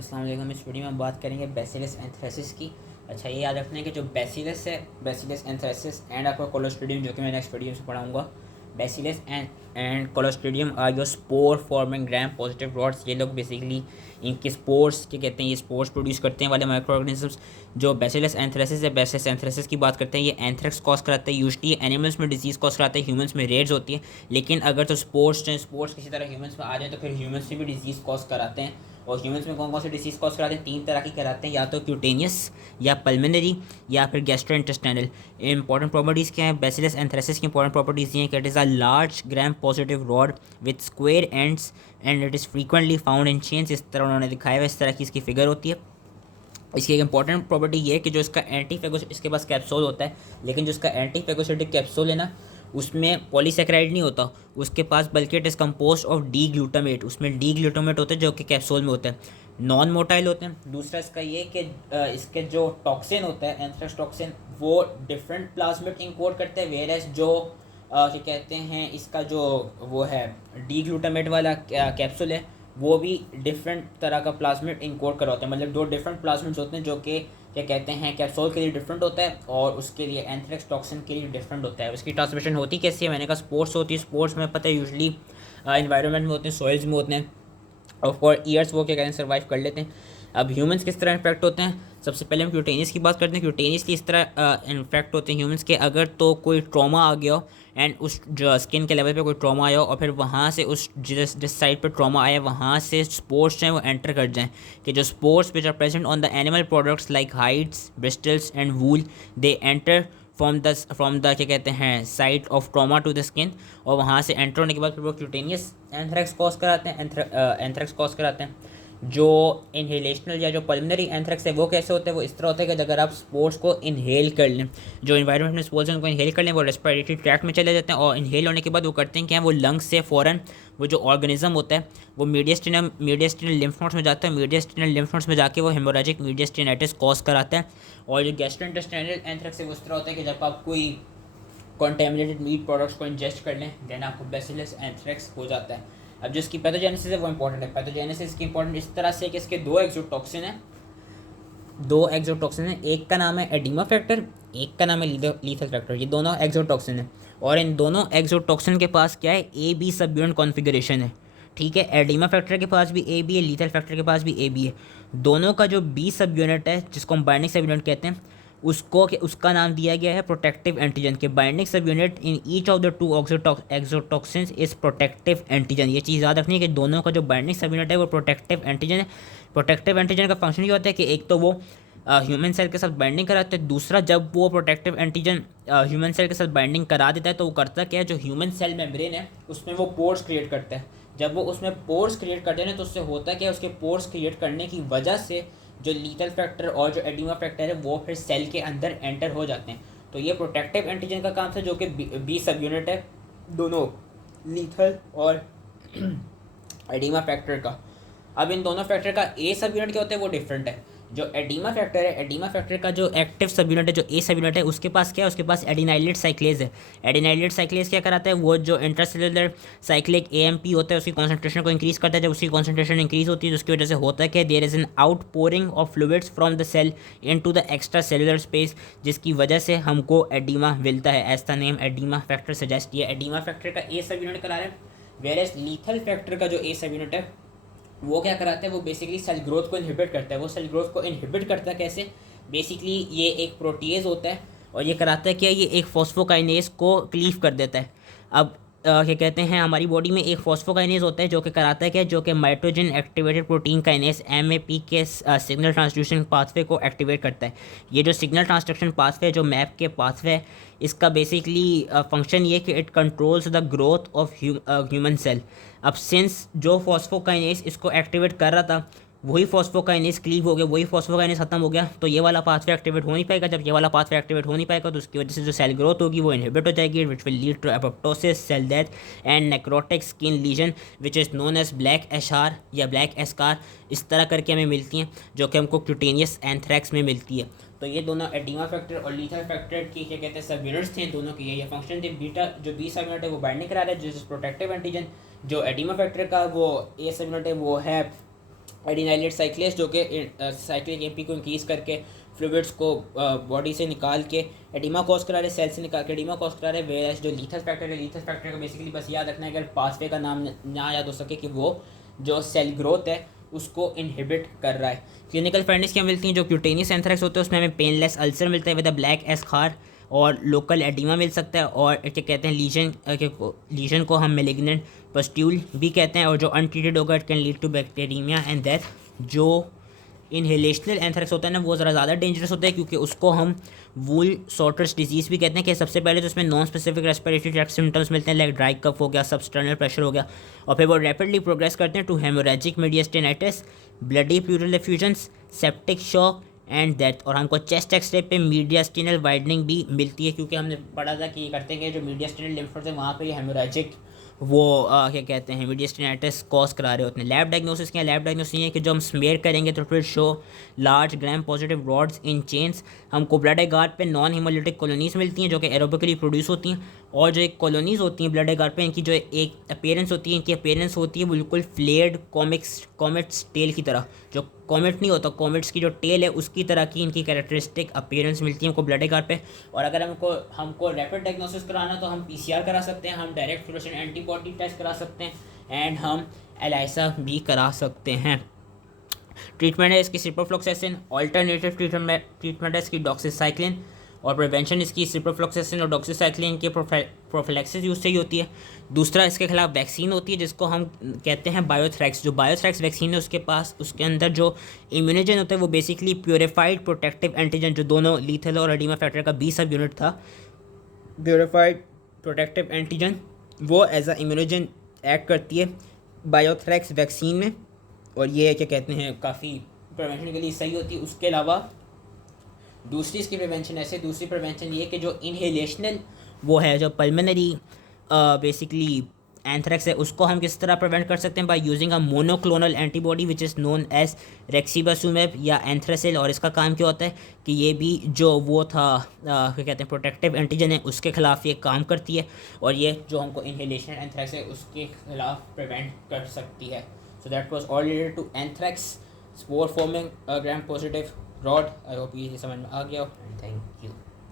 अस्सलाम वालेकुम। इस वीडियो में हम बात करेंगे बैसिलस एंथ्रेसिस की। अच्छा, ये याद रखना है कि जो बैसिलस है, बैसिलस एंथ्रेसिस एंड आपका कोलोस्ट्रीडियम, जो कि मैं नेक्स्ट वीडियो से पढ़ाऊँगा, bacillus and clostridium are your spore forming gram positive rods. ये लोग बेसिकली इनके स्पोर्स क्या कहते हैं, ये स्पोर्स प्रोड्यूस करते हैं वाले माइक्रो ऑर्गेनिजम्स। जो बैसिलस एंथ्रेसिस है, बैसिलस एंथ्रेसिस की बात करते हैं, ये एंथ्रेक्स कॉज कराता है। यूजली एनिमल्स में डिजीज़ कॉज कराता है, ह्यूमंस में रेयर्स होती है। लेकिन अगर तो स्पोर्ट्स किसी तरह ह्यूमंस में आ जाए तो फिर ह्यूमंस में भी डिजीज़ कॉज कराते हैं। और ह्यूमंस में कौन कौन से डिसीज़ कॉज कराते हैं? 3 तरह की कराते हैं, या तो क्यूटेनियस, या पल्मिनरी, या फिर गैस्ट्रोइंटेस्टाइनल। इंपॉर्टेंट प्रॉपर्टीज़ क्या है बैसिलस एंथ्रेसिस की? इंपॉर्टेंट प्रॉपर्टीज़ ये है कि it is a large gram positive rod with square ends and it is frequently found in chains. इस तरह उन्होंने दिखाया हुआ, इस तरह की इसकी फिगर होती है। इसकी एक इंपॉर्टेंट प्रॉपर्टी ये है कि जो इसका इसके पास कैप्सूल होता है, लेकिन जो इसका एंटीफेगोसिटिक कैप्सूल है ना, उसमें पॉलीसेकेराइड नहीं होता उसके पास, बल्कि it is compose of D glutamate. उसमें डी ग्लूटामेट होता है जो कि कैप्सूल में होता है, नॉन मोटाइल होते हैं। दूसरा इसका ये कि इसके जो टॉक्सिन होता है, एंथ्रेक्स टॉक्सिन, वो डिफरेंट प्लाज्मिड इनकोड करते हैं। वेयरएस जो क्या कहते हैं, इसका जो वो है डी ग्लूटामेट वाला कैप्सूल है, वो भी डिफरेंट तरह का प्लाज्मिड इनकोड कर होता है। मतलब 2 डिफरेंट प्लाज्मिड्स होते हैं जो कि क्या कहते हैं, कैप्सूल के लिए डिफरेंट होता है और उसके लिए एंथ्रेक्स टॉक्सिन के लिए डिफरेंट होता है। उसकी ट्रांसमिशन होती कैसी है? मैंने कहा स्पोर्ट्स होती है। स्पोर्ट्स में पता है यूजली इन्वायरमेंट में होते हैं, सॉइल्स में होते हैं, और फॉर ईयर्स वो क्या कहते हैं, सर्वाइव कर लेते हैं। अब ह्यूमंस किस तरह इन्फेक्ट होते हैं? सबसे पहले हम क्यूटेनियस की बात करते हैं। क्यूटेनियसली इस तरह इन्फेक्ट होते हैं ह्यूमंस के, अगर तो कोई ट्रॉमा आ गया हो एंड उस जो स्किन के लेवल पे कोई ट्रॉमा आया हो, और फिर वहाँ से उस जिस साइड पे ट्रॉमा आया वहाँ से स्पोर्स हैं वो एंटर कर जाएँ, कि जो spores which are present on the animal products like hides, bristles and wool, they enter from the क्या कहते हैं site of trauma to the skin, और वहाँ से एंटर होने के बाद फिर वो क्यूटेनियस एंथ्रेक्स कॉज कराते हैं, एंथ्रेक्स कॉज कराते हैं। जो इनहेलेशनल या जो पल्मनरी एंथ्रेक्स है वो कैसे होते हैं? वो इस तरह होता है कि अगर आप स्पोर्स को इनहेल कर लें, जो इन्वायरमेंट में स्पोर्स हैं उनको इनहेल कर लें, वो रेस्पिरेटरी ट्रैक्ट में चले जाते हैं, और इनहेल होने के बाद वो करते हैं क्या, वो लंग्स से फ़ौरन वो जो ऑर्गेनिज्म होता है वो मीडियस्टिनल लिम्फ नोड्स में जाता है। मीडियस्टिनल लिम्फ नोड्स में जाके वो हेमोरेजिक मीडियस्टिनाइटिस कॉज कराता है। और जो गैस्ट्रोइंटेस्टाइनल एंथ्रेक्स है वो इस तरह होता है कि जब आप कोई कॉन्टेमिनेटेड मीट प्रोडक्ट्स को इंजेस्ट कर लें, देन आपको बैसिलस एंथ्रेक्स हो जाता है। अब जो इसकी पैथोजेनेसिस है वो इंपॉर्टेंट है। पैथोजेनेसिस की इंपॉर्टेंट इस तरह से कि इसके 2 एक्सोटॉक्सिन हैं, 2 एक्सोटॉक्सिन हैं। एक का नाम है एडिमा फैक्टर, एक का नाम है लीथल फैक्टर। ये दोनों एक्सोटॉक्सिन हैं, और इन दोनों एक्सोटॉक्सिन के पास क्या है, A B sub unit configuration है। ठीक है, एडिमा फैक्टर के पास भी ए बी है, लीथल फैक्टर के पास भी ए बी है। दोनों का जो बी सब यूनिट है, जिसको हम बाइंडिंग सब यूनिट कहते हैं, उसका नाम दिया गया है प्रोटेक्टिव एंटीजन के। बाइंडिंग सब unit in each of the 2 exotoxins is protective antigen. ये चीज़ याद रखनी है कि दोनों का जो बाइंडिंग सब यूनिट है वो प्रोटेक्टिव एंटीजन है। प्रोटेक्टिव एंटीजन का फंक्शन ये होता है कि एक तो वो ह्यूमन सेल के साथ बाइंडिंग कराते हैं, दूसरा जब वो प्रोटेक्टिव एंटीजन ह्यूमन सेल के साथ बाइंडिंग करा देता है तो वो करता क्या है, जो ह्यूमन सेल मेम्ब्रेन है उसमें वो पोर्स क्रिएट करता है। जब वो उसमें पोर्स क्रिएट करते हैं तो उससे होता क्या है, उसके पोर्स क्रिएट करने की वजह से जो लीथल फैक्टर और जो एडिमा फैक्टर है वो फिर सेल के अंदर एंटर हो जाते हैं। तो ये प्रोटेक्टिव एंटीजन का काम था, जो कि बी सब यूनिट है दोनों लीथल और एडिमा फैक्टर का। अब इन दोनों फैक्टर का ए सब यूनिट क्या होता है वो डिफरेंट है। जो एडिमा फैक्टर है, एडिमा फैक्टर का जो एक्टिव सब यूनिट है, जो ए सब यूनिट है, उसके पास क्या है, उसके पास एडिनाइलेट साइक्लेज है। एडिनाइलेट साइक्लेज क्या कराता है, वो जो इंट्रासेलुलर साइक्लिक एएमपी होता है उसकी कॉन्सेंट्रेशन को इंक्रीज करता है। जब उसकी कॉन्सेंट्रेशन इंक्रीज होती है तो उसकी वजह से होता है कि there is an outpouring of fluids from the cell into the extracellular space, जिसकी वजह से हमको एडिमा मिलता है। As the name oedema factor suggest किया, एडिमा फैक्टर का ए सब यूनिट करा रहे हैं। वेयरएज लीथल फैक्टर का जो ए सब यूनिट है वो क्या कराता है, वो बेसिकली सेल ग्रोथ को इनहिबिट करता है। वो सेल ग्रोथ को इनहिबिट करता है कैसे? बेसिकली ये एक प्रोटीएज होता है, और ये कराता है क्या, ये एक फॉस्फोकाइनेज को क्लीव कर देता है। अब क्या कहते हैं, हमारी बॉडी में एक फॉस्फोकाइनेज होता है जो कि कराता है क्या, जो कि mitogen activated protein kinase MAP के सिग्नल ट्रांसड्यूशन पाथवे को एक्टिवेट करता है। ये जो सिग्नल ट्रांसडक्शन पाथवे, जो मैप के पाथवे है, इसका बेसिकली फंक्शन ये कि it controls the growth of human cell. अब सिंस जो फॉस्फोकाइनेज इसको एक्टिवेट कर रहा था वही फॉस्फोकाइनेज क्लीव हो गया, वही फॉस्फोकाइनेज खत्म हो गया, तो ये वाला पाथवे एक्टिवेट हो नहीं पाएगा। जब ये वाला पाथवे एक्टिवेट हो नहीं पाएगा तो उसकी वजह से जो सेल ग्रोथ होगी वो इनहिबिट हो जाएगी, which will lead to apoptosis, cell death and necrotic skin lesion which is known as black eschar या ब्लैक एस्कार। इस तरह करके हमें मिलती हैं, जो कि हमको क्यूटेनियस एंथ्रैक्स में मिलती है। तो ये दोनों एडिमा फैक्टर और लीथल फैक्टर की क्या कहते हैं सब यूनिट्स थे, दोनों की ये फंक्शन थे। बीटा जो बी सब यूनिट है वो बाइंडिंग करा रहा है, जिस प्रोटेक्टिव एंटीजन। जो एडिमा फैक्टर का वो ए सब यूनिट है वो है एडिनाइलेट साइक्लेस जो कि साइक्लिक एमपी को इंक्रीज़ करके फ्लूइड्स को बॉडी से निकाल के एडिमा कॉज करा रहे, सेल से निकाल के एडिमा कॉज करा रहे। वेरस जो लीथल फैक्टर है, लीथल फैक्टर का बेसिकली बस याद रखना है, अगर पासवे का नाम ना याद हो सके, कि वो जो सेल ग्रोथ है उसको इनहिबिट कर रहा है। क्लिनिकल फाइंडिंग्स क्या मिलती हैं? जो क्यूटेनियस एंथ्रेक्स होते हैं उसमें हमें पेनलेस अल्सर मिलता है विद अ ब्लैक एस्खार, और लोकल एडिमा मिल सकता है, और क्या कहते हैं लीजन को हम मेलिग्नेंट पस्ट्यूल भी कहते हैं, और जो अनट्रीटेड होगा it can lead to bacteria and death. जो इनहेलेशनल एंथ्रेक्स होता है ना वो ज़रा ज़्यादा डेंजरस होता है, क्योंकि उसको हम वूल सॉर्टर्स डिजीज़ भी कहते हैं। कि सबसे पहले तो उसमें non specific respiratory tract symptoms मिलते हैं, लाइक ड्राई कफ हो गया, सबस्टर्नल प्रेशर हो गया, और फिर वो रैपिडली प्रोग्रेस करते हैं to hemorrhagic mediastinitis, bloody pleural effusions, septic shock and death. और हमको चेस्ट एक्सरे पे मीडियास्टिनल वाइडनिंग भी मिलती है, क्योंकि हमने पढ़ा था कि ये करते हैं कि जो मीडियास्टिनल लिम्फ नोड्स है वहाँ पे हेमोरेजिक वो क्या कहते हैं मीडियास्टिनाइटिस कॉज करा रहे होते हैं। लैब डायग्नोसिस क्या है? लैब डायग्नोसिस ये है कि जो हम स्मेयर करेंगे तो फिर show large gram positive rods in chains. हमको ब्लड एगार पे नॉन हिमोलिटिक कॉलोनीज मिलती हैं जो कि एरोबिकली प्रोड्यूस होती हैं, और जो एक कॉलोनीज होती हैं ब्लड एगार पे, इनकी जो एक अपीयरेंस होती है, इनकी अपीयरेंस होती है बिल्कुल फ्लेयर्ड कॉमेट्स टेल की तरह। जो कॉमेट नहीं होता, कॉमेट्स की जो टेल है उसकी तरह की इनकी कैरेक्टरिस्टिक अपीयरेंस मिलती है हमको ब्लड एगार पे। और अगर हमको रैपिड डायग्नोसिस कराना तो हम पीसीआर करा सकते हैं, हम डायरेक्ट फ्लोरेसेंट एंटीबॉडी टेस्ट करा सकते हैं, एंड हम एलाइसा भी करा सकते हैं। ट्रीटमेंट है इसकी सिप्रोफ्लोक्सासिन, ऑल्टरनेटिव ट्रीटमेंट है इसकी डॉक्सीसाइक्लिन, और प्रिवेंशन इसकी सिप्रोफ्लोक्सासिन और डॉक्सीसाइक्लिन के प्रोफिलैक्सिस यूज से ही होती है। दूसरा इसके खिलाफ वैक्सीन होती है जिसको हम कहते हैं बायोथ्रैक्स। जो बायोथ्रैक्स वैक्सीन है उसके अंदर जो इम्यूनोजन होता है वो बेसिकली प्योरीफाइड प्रोटेक्टिव एंटीजन, जो दोनों लीथल और एडिमा फैक्टर का 20 सब यूनिट था, प्योरीफाइड प्रोटेक्टिव एंटीजन वो एज अ इम्यूनोजन एक्ट करती है बायोथ्रैक्स वैक्सीन में, और ये क्या कहते हैं काफ़ी प्रिवेंशन के लिए सही होती है। उसके अलावा दूसरी इसकी दूसरी प्रिवेंशन ये कि जो इनहेलेशनल वो है, जो पल्मोनरी बेसिकली एंथ्रेक्स है, उसको हम किस तरह प्रिवेंट कर सकते हैं? By using a monoclonal antibody which is known as raxibacumab या एंथ्रेसिल। और इसका काम क्या होता है कि ये भी जो वो था क्या कहते हैं प्रोटेक्टिव एंटीजन है उसके खिलाफ ये काम करती है, और ये जो हमको इनहेलेशन एंथ्रेक्स है उसके खिलाफ प्रिवेंट कर सकती है। So that was all related to anthrax spore forming gram positive rod. I hope ये समझ में आ गया, थैंक यू।